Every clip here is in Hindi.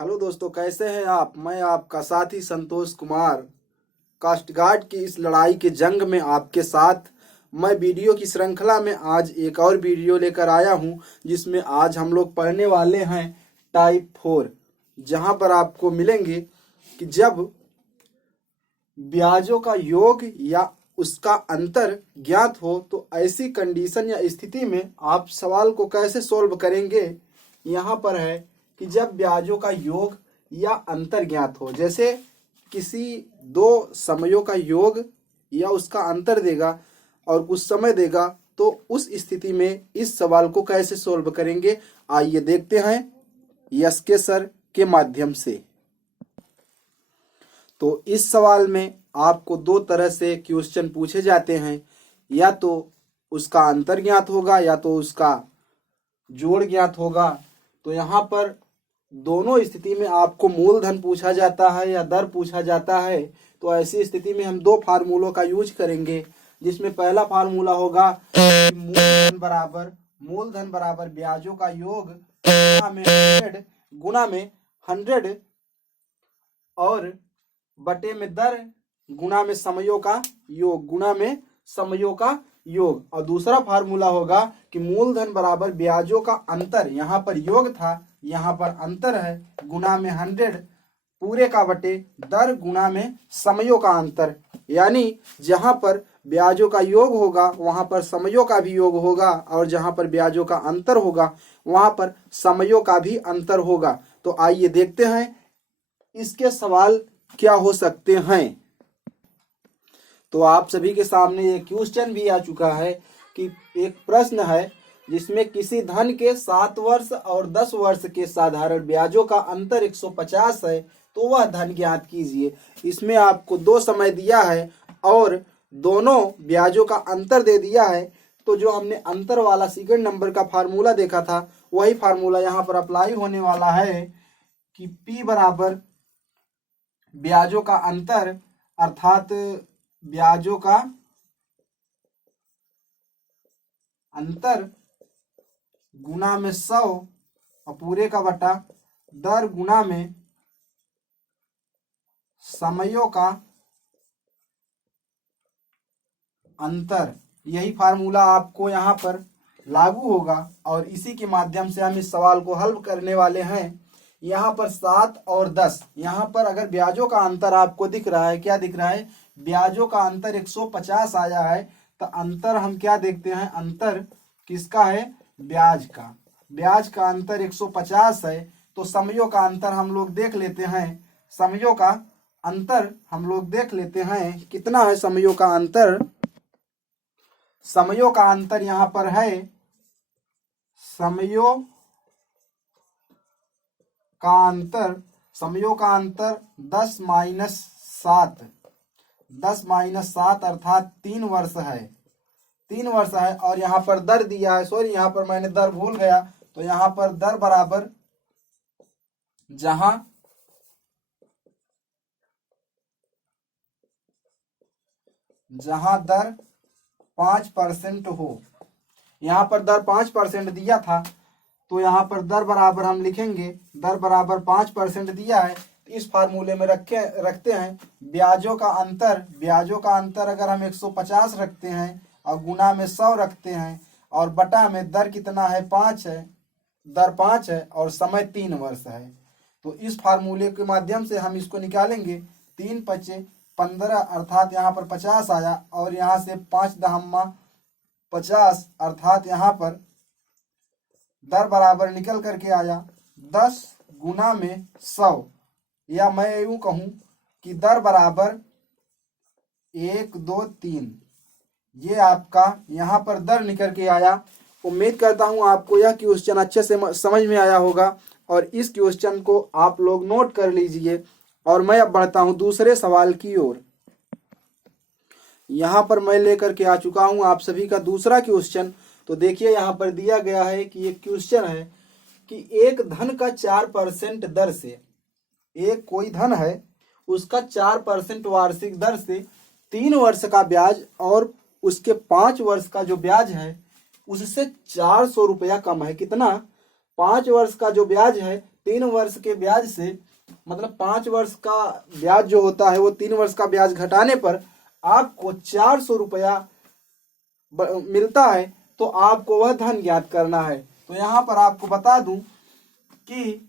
हेलो दोस्तों, कैसे हैं आप। मैं आपका साथी संतोष कुमार कास्ट गार्ड की इस लड़ाई के जंग में आपके साथ मैं वीडियो की श्रृंखला में आज एक और वीडियो लेकर आया हूं, जिसमें आज हम लोग पढ़ने वाले हैं टाइप 4, जहां पर आपको मिलेंगे कि जब ब्याजों का योग या उसका अंतर ज्ञात हो तो ऐसी कंडीशन या स्थिति में आप सवाल को कैसे सॉल्व करेंगे। यहाँ पर है कि जब ब्याजों का योग या अंतर ज्ञात हो, जैसे किसी दो समयों का योग या उसका अंतर देगा और कुछ समय देगा, तो उस स्थिति में इस सवाल को कैसे सॉल्व करेंगे, आइए देखते हैं यस के सर के माध्यम से। तो इस सवाल में आपको दो तरह से क्वेश्चन पूछे जाते हैं, या तो उसका अंतर ज्ञात होगा या तो उसका जोड़ ज्ञात होगा। तो यहाँ पर दोनों स्थिति में आपको मूलधन पूछा जाता है या दर पूछा जाता है। तो ऐसी स्थिति में हम दो फार्मूलों का यूज करेंगे, जिसमें पहला फार्मूला होगा मूलधन बराबर ब्याजों का योग गुना में 100 और बटे में दर गुना में समयों का योग और दूसरा फार्मूला होगा कि मूलधन बराबर ब्याजों का अंतर, यहाँ पर योग था यहाँ पर अंतर है, गुना में 100 पूरे का बटे दर गुना में समयों का अंतर। यानी जहां पर ब्याजों का योग होगा वहां पर समयों का भी योग होगा, और जहां पर ब्याजों का अंतर होगा वहां पर समयों का भी अंतर होगा। तो आइए देखते हैं इसके सवाल क्या हो सकते हैं। तो आप सभी के सामने ये क्वेश्चन भी आ चुका है कि एक प्रश्न है जिसमें किसी धन के 7 वर्ष और 10 वर्ष के साधारण ब्याजों का अंतर 150 है, तो वह धन ज्ञात कीजिए। इसमें आपको दो समय दिया है और दोनों ब्याजों का अंतर दे दिया है। तो जो हमने अंतर वाला सेकंड नंबर का फार्मूला देखा था, वही फार्मूला यहाँ पर अप्लाई होने वाला है कि P बराबर ब्याजों का अंतर, अर्थात ब्याजों का अंतर गुना में 100 और पूरे का बटा दर गुना में समयों का अंतर। यही फार्मूला आपको यहाँ पर लागू होगा और इसी के माध्यम से हम इस सवाल को हल करने वाले हैं। यहाँ पर 7 और 10, यहाँ पर अगर ब्याजों का अंतर आपको दिख रहा है, क्या दिख रहा है, ब्याजों का अंतर 150 आया है, तो अंतर हम क्या देखते हैं, अंतर किसका है, ब्याज का अंतर 150 है। तो समयों का अंतर हम लोग देख लेते हैं, समयों का अंतर हम लोग देख लेते हैं कितना है। समयों का अंतर यहाँ पर है, समयों का अंतर 10 माइनस 7 अर्थात 3 वर्ष है। और यहाँ पर दर दिया है, सॉरी यहाँ पर मैंने दर भूल गया, तो यहाँ पर दर बराबर जहां दर 5% हो, यहाँ पर दर 5% दिया था, तो यहाँ पर दर बराबर हम लिखेंगे, दर बराबर 5% दिया है। इस फार्मूले में रखते हैं ब्याजों का अंतर अगर हम 150 रखते हैं और गुना में 100 रखते हैं और बटा में दर कितना है, 5 है, दर 5 है और समय 3 वर्ष है। तो इस फार्मूले के माध्यम से हम इसको निकालेंगे। 3 पचे 15 अर्थात यहाँ पर 50 आया, और यहाँ से 5 दहम्मा 50 अर्थात यहाँ पर दर बराबर निकल करके आया 10 गुना में 100, या मैं यूं कहूं कि दर बराबर 1 2 3, ये आपका यहाँ पर दर निकल के आया। उम्मीद करता हूं आपको यह क्वेश्चन अच्छे से समझ में आया होगा और इस क्वेश्चन को आप लोग नोट कर लीजिए। और मैं अब बढ़ता हूं दूसरे सवाल की ओर। यहाँ पर मैं लेकर के आ चुका हूं आप सभी का दूसरा क्वेश्चन। तो देखिए यहाँ पर दिया गया है कि एक क्वेश्चन है कि एक धन का 4% दर से, एक कोई धन है उसका 4% वार्षिक दर से 3 वर्ष का ब्याज और उसके 5 वर्ष का जो ब्याज है उससे 400 रुपया कम है। कितना, 5 वर्ष का जो ब्याज है 3 वर्ष के ब्याज से, मतलब 5 वर्ष का ब्याज जो होता है वो 3 वर्ष का ब्याज घटाने पर आपको 400 रुपया मिलता है, तो आपको वह धन ज्ञात करना है। तो यहाँ पर आपको बता दूं कि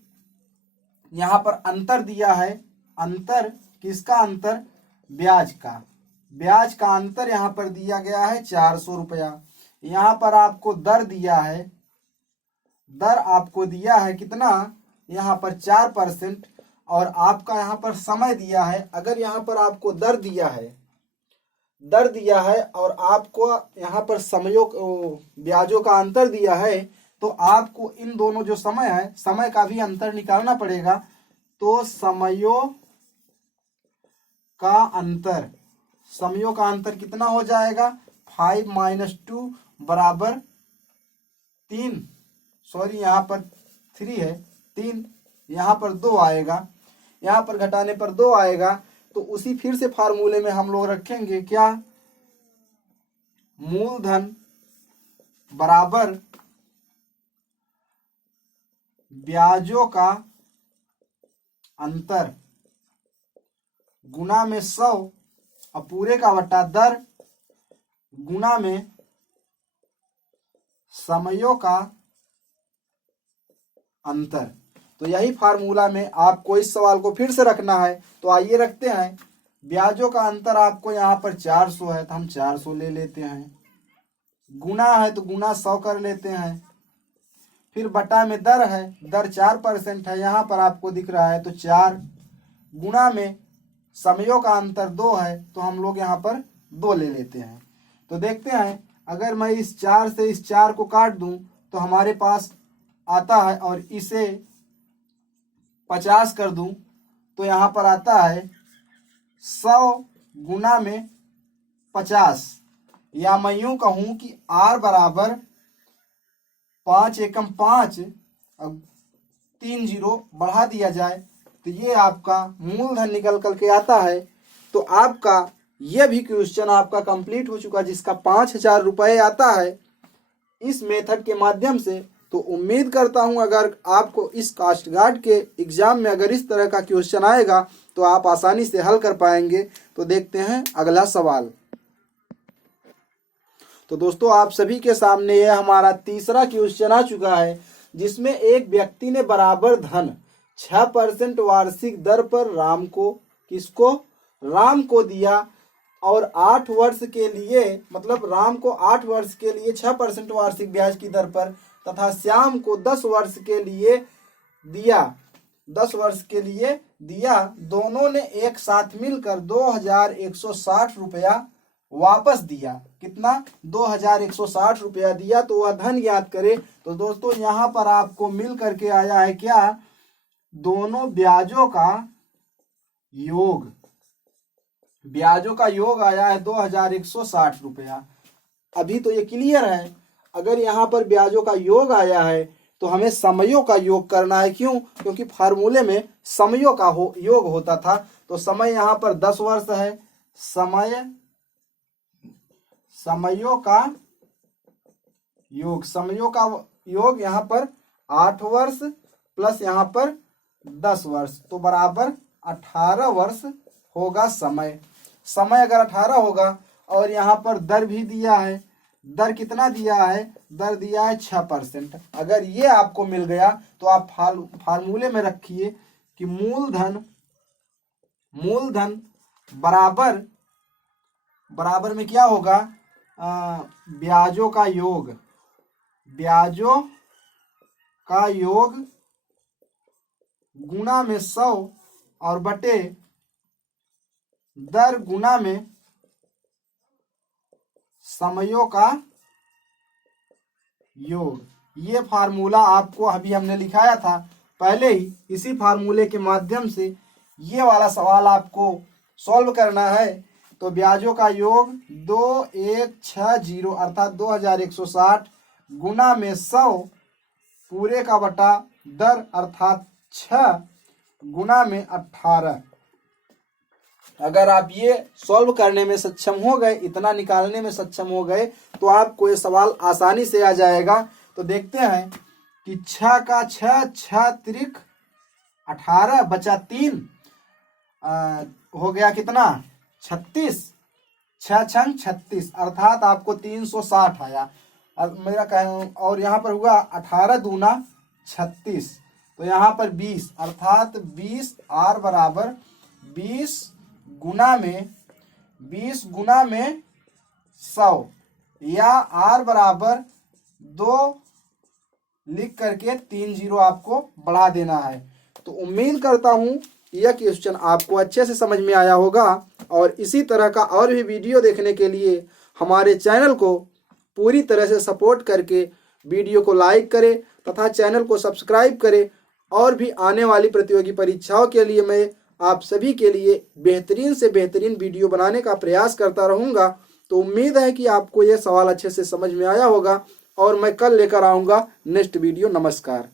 यहाँ पर अंतर दिया है। अंतर किसका? अंतर ब्याज का। ब्याज का अंतर यहाँ पर दिया गया है 400 रुपया। यहाँ पर आपको दर दिया है, दर आपको दिया है कितना? यहाँ पर 4%। और आपका यहाँ पर समय दिया है। अगर यहाँ पर आपको दर दिया है और आपको यहाँ पर समयों ब्याजों का अंतर दिया है, तो आपको इन दोनों जो समय है, समय का भी अंतर निकालना पड़ेगा। तो समयों का अंतर कितना हो जाएगा? 5 - 2 बराबर 3, सॉरी यहाँ पर 3 है, 3, यहाँ पर 2 आएगा, यहाँ पर घटाने पर 2 आएगा। तो उसी फिर से फार्मूले में हम लोग रखेंगे क्या? मूलधन बराबर ब्याजों का अंतर गुना में 100 और पूरे का बटा दर गुना में समयों का अंतर। तो यही फार्मूला में आपको इस सवाल को फिर से रखना है। तो आइए रखते हैं। ब्याजों का अंतर आपको यहाँ पर 400 है, तो हम 400 ले लेते हैं। गुना है तो गुना 100 कर लेते हैं। फिर बटा में दर है, दर 4% है, यहाँ पर आपको दिख रहा है, तो 4 गुना में समयों का अंतर 2 है, तो हम लोग यहाँ पर 2 ले लेते हैं। तो देखते हैं, अगर मैं इस 4 से इस 4 को काट दूं तो हमारे पास आता है, और इसे 50 कर दूं तो यहाँ पर आता है 100 गुना में 50। या मैं यूं कहूं कि R बराबर 5 एकम 5, अब 3 जीरो बढ़ा दिया जाए तो ये आपका मूलधन निकल करके आता है। तो आपका ये भी क्वेश्चन आपका कंप्लीट हो चुका, जिसका 5000 रुपये आता है इस मेथड के माध्यम से। तो उम्मीद करता हूं अगर आपको इस कास्ट गार्ड के एग्जाम में अगर इस तरह का क्वेश्चन आएगा तो आप आसानी से हल कर पाएंगे। तो देखते हैं अगला सवाल। तो दोस्तों, आप सभी के सामने यह हमारा तीसरा क्वेश्चन आ चुका है, जिसमें एक व्यक्ति ने बराबर धन 6% वार्षिक दर पर राम को दिया, और 8 वर्ष के लिए, मतलब राम को 8 वर्ष के लिए 6% वार्षिक ब्याज की दर पर, तथा श्याम को 10 वर्ष के लिए दिया। दोनों ने एक साथ मिलकर 2160 रुपया वापस दिया। कितना? 2160 रुपया दिया। तो वह धन ज्ञात करे। तो दोस्तों, यहाँ पर आपको मिल करके आया है क्या? दोनों ब्याजों का योग आया है 2160 रुपया। अभी तो ये क्लियर है। अगर यहाँ पर ब्याजों का योग आया है तो हमें समयों का योग करना है। क्यों? क्योंकि फार्मूले में समयों का योग होता था। तो समय यहाँ पर 10 वर्ष है, समयों का योग यहाँ पर 8 वर्ष प्लस यहाँ पर 10 वर्ष, तो बराबर 18 वर्ष होगा समय अगर 18 होगा। और यहाँ पर दर भी दिया है। दर कितना दिया है? दर दिया है 6%। अगर ये आपको मिल गया तो आप फार्मूले में रखिए कि मूलधन बराबर में क्या होगा? ब्याजों का योग गुना में 100 और बटे दर गुना में समयों का योग। ये फार्मूला आपको अभी हमने लिखाया था पहले ही। इसी फार्मूले के माध्यम से ये वाला सवाल आपको सॉल्व करना है। तो ब्याजों का योग 2160 अर्थात 2160 गुना में 100 पूरे का बटा दर अर्थात 6 गुना में 18। अगर आप ये सॉल्व करने में सक्षम हो गए, इतना निकालने में सक्षम हो गए, तो आपको ये सवाल आसानी से आ जाएगा। तो देखते हैं कि 6 का 6 6 त्रिक 18 बचा 3 हो गया कितना 36, 6 छंग 36 अर्थात आपको 360 आया। अब मेरा और यहाँ पर हुआ 18 दूना 36, तो यहाँ पर 20 अर्थात 20 R बराबर 20 गुना में 100 या R बराबर 2 लिख करके 3 जीरो आपको बढ़ा देना है। तो उम्मीद करता हूँ यह क्वेश्चन आपको अच्छे से समझ में आया होगा और इसी तरह का और भी वीडियो देखने के लिए हमारे चैनल को पूरी तरह से सपोर्ट करके वीडियो को लाइक करें तथा चैनल को सब्सक्राइब करें। और भी आने वाली प्रतियोगी परीक्षाओं के लिए मैं आप सभी के लिए बेहतरीन से बेहतरीन वीडियो बनाने का प्रयास करता रहूँगा। तो उम्मीद है कि आपको यह सवाल अच्छे से समझ में आया होगा और मैं कल लेकर आऊँगा नेक्स्ट वीडियो। नमस्कार।